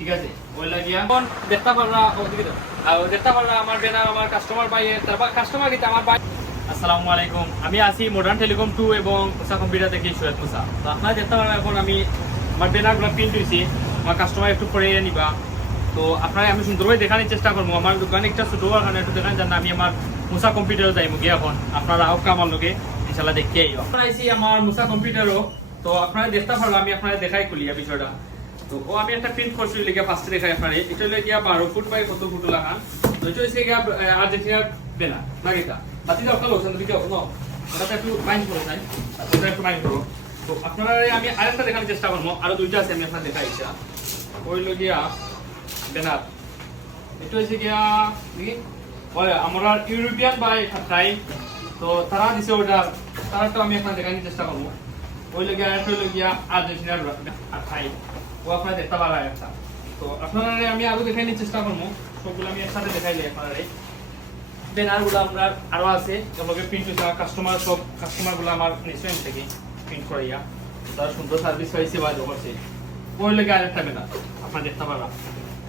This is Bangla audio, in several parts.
ঠিক আছে ওই লাগিয়া কোন দেখতে পাররা ওদিকে দাও আর দেখতে পাররা আমার বেনার আমার কাস্টমার ভাই তারপর কাস্টমার কি আমার ভাই আসসালামু আলাইকুম আমি আছি মডার্ন টেলিকম 2 এবং মুসা কম্পিউটার থেকে সৈয়দ মুসা তো আপনারা দেখতে পারবেন এখন আমি আমার বেনারগুলো প্রিন্ট হয়েছি আমার কাস্টমার একটু পরে নিবা তো আপনারা আমি সুন্দরভাবে দেখানোর চেষ্টা করবো আমার দোকানে একটা ছোটো কারণে একটু দেখান জান আমি আমার মুসা কম্পিউটারও যাইব গিয়ে এখন আপনারা আউকা আমার লোকে ইনশাল্লাহ দেখতে আইব আপনারা আইসি আমার মুসা কম্পিউটারও তো আপনারা দেখতে পারবো আমি আপনারা দেখাই খুলিয়া বিষয়টা তো ও আমি একটা প্রিন্ট করছি লিখে ফার্স্টে দেখাই আপনারা এটা হলো গিয়া 12 ফুট বাই কত ফুট লাগান তো এটা হচ্ছে গিয়া আর্জেন্টিনার বেনা নাগিতা বাতি দাও কালো ওখান থেকে নো ওটা একটু বাইন্ড করে চাই ওটা একটু বাইন্ড করো তো আপনারা আমি আরেকটা দেখানোর চেষ্টা করবো আরো দুইটা আছে আমি আপনার দেখাই ইচ্ছা ওই হলো গিয়া বেনার এটা হচ্ছে গিয়া কি বলে আমরা ইউরোপিয়ান বাই খাই তো তারা দিছে ওটা তারা তো আমি আপনার দেখানোর চেষ্টা করবো ওই লোক একটা হলো গিয়া আর্জেন্টিনার খাই ও আপনার দেখতে পারা একটা তো আপনারা আমি আরো দেখানোর চেষ্টা করবো সবগুলো আমি একসাথে দেখাই দিই আপনারা বেনারগুলো আমরা আরো আছে যেগুলোকে প্রিন্ট হচ্ছে কাস্টমার সব কাস্টমারগুলো আমার রেস্টুরেন্ট থেকে প্রিন্ট করাইয়া তারা সুন্দর সার্ভিস পাইছে বা করছে ওই লোক আরেকটা বেনার আপনার দেখতে পারা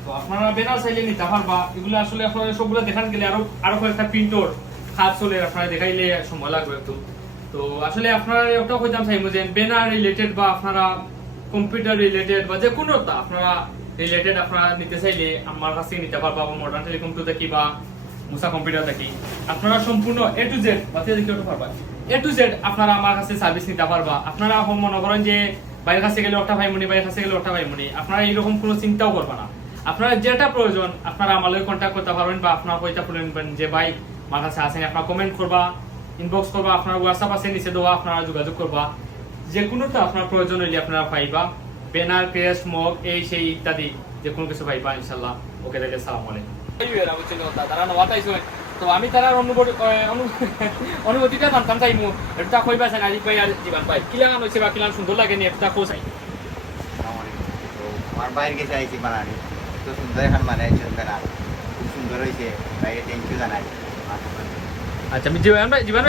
তো আপনারা বেনার চাইলে নিতে পারবা এগুলো আসলে আপনারা সবগুলো দেখান গেলে আরো কয়েকটা প্রিন্টর হাত চলে আপনারা দেখাইলে সময় লাগবে একটু তো আসলে আপনারা ওটাও কইতাম চাইবো যে বেনার রিলেটেড বা আপনারা কম্পিউটার রিলেটেড বা যে কোনোটা আপনারা রিলেটেড আপনারা নিতে চাইলে আমার কাছে নিতে পারবা বা মডার্ন টেলিকম টু দেখি বা মুসা কম্পিউটার দেখি আপনারা সম্পূর্ণ এ টু জেড বাতি দেখতে পারবা এ টু জেড আপনারা আমার কাছে সার্ভিস নিতে পারবা আপনারা মনে করেন যে বাইরের কাছে গেলে ওটা ভাইমনি বাইরের কাছে গেলে ওটা ভাইমনি আপনারা এইরকম কোনো চিন্তাও করবা না আপনারা যেটা প্রয়োজন আপনারা আমার লগে কন্ট্যাক্ট করতে পারবেন বা আপনারা কইতা বলবেন যে ভাই আমার কাছে আসেন আপনারা কমেন্ট করবা ইনবক্স করবা আপনার হোয়াটসঅ্যাপ আছে নিচে দেওয়া আপনারা যোগাযোগ করবা যে কোনোটা আপনার প্রয়োজন হইলে আপনারা পাইবা ব্যানার ক্রেস মগ এই সেই ইত্যাদি যে কোনো কিছু পাইবা ইনশাআল্লাহ ওকে দেখে আসসালামু আলাইকুম তারা নওয়াতাইছো তো আমি তার অনুভূতিটা জানতাম চাইমু এটা কইবা চাই আজি ভাই আর জীবন ভাই কিলান হইছে বা কিলান সুন্দর লাগে নি একটা কো চাই আমার বাইরে গেছে আইছি বানানি তো সুন্দর এখন বানাইছেন বেনার খুব সুন্দর হয়েছে বাইরে থ্যাংক ইউ জানাই আচ্ছা আমি জীবন